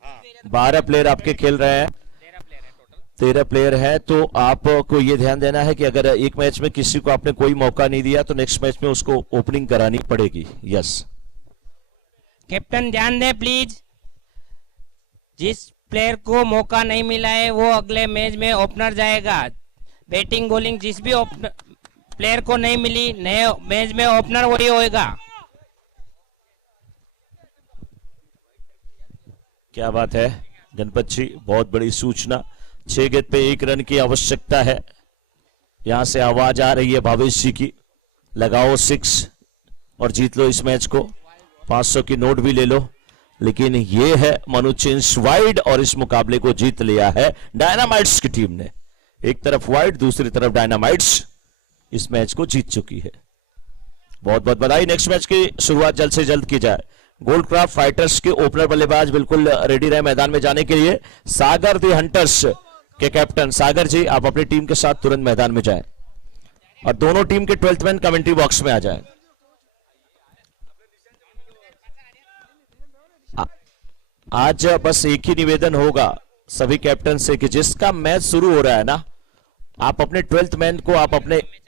हाँ। 12 प्लेयर आपके खेल रहे हैं, 13 प्लेयर है, तो आपको ये ध्यान देना है कि अगर एक मैच में किसी को आपने कोई मौका नहीं दिया तो नेक्स्ट मैच में उसको ओपनिंग करानी पड़ेगी। यस कैप्टन, ध्यान दें प्लीज, जिस प्लेयर को मौका नहीं मिला है वो अगले मैच में ओपनर जाएगा। बैटिंग बॉलिंग जिस भी प्लेयर को नहीं मिली, नए मैच में ओपनर वही होएगा। क्या बात है गणपत जी, बहुत बड़ी सूचना। 6 गेंद पे 1 रन की आवश्यकता है। यहां से आवाज आ रही है भावेश जी की, लगाओ 6 और जीत लो इस मैच को, 500 की नोट भी ले लो। लेकिन ये है मनु चिंस वाइड, और इस मुकाबले को जीत लिया है डायनामाइट्स की टीम ने। एक तरफ वाइड, दूसरी तरफ डायनामाइट्स इस मैच को जीत चुकी है। बहुत बहुत बधाई। नेक्स्ट मैच की शुरुआत जल्द से जल्द की जाए। गोल्डक्राफ्ट फाइटर्स के ओपनर बल्लेबाज बिल्कुल रेडी रहे मैदान में जाने के लिए। सागर दी हंटर्स के कैप्टन सागर जी, आप अपनी टीम के साथ तुरंत मैदान में जाएं और दोनों टीम के 12th मैन कमेंट्री बॉक्स में आ जाएं। आज बस एक ही निवेदन होगा सभी कैप्टन से कि जिसका मैच शुरू हो रहा है ना, आप अपने 12th मैन को आप अपने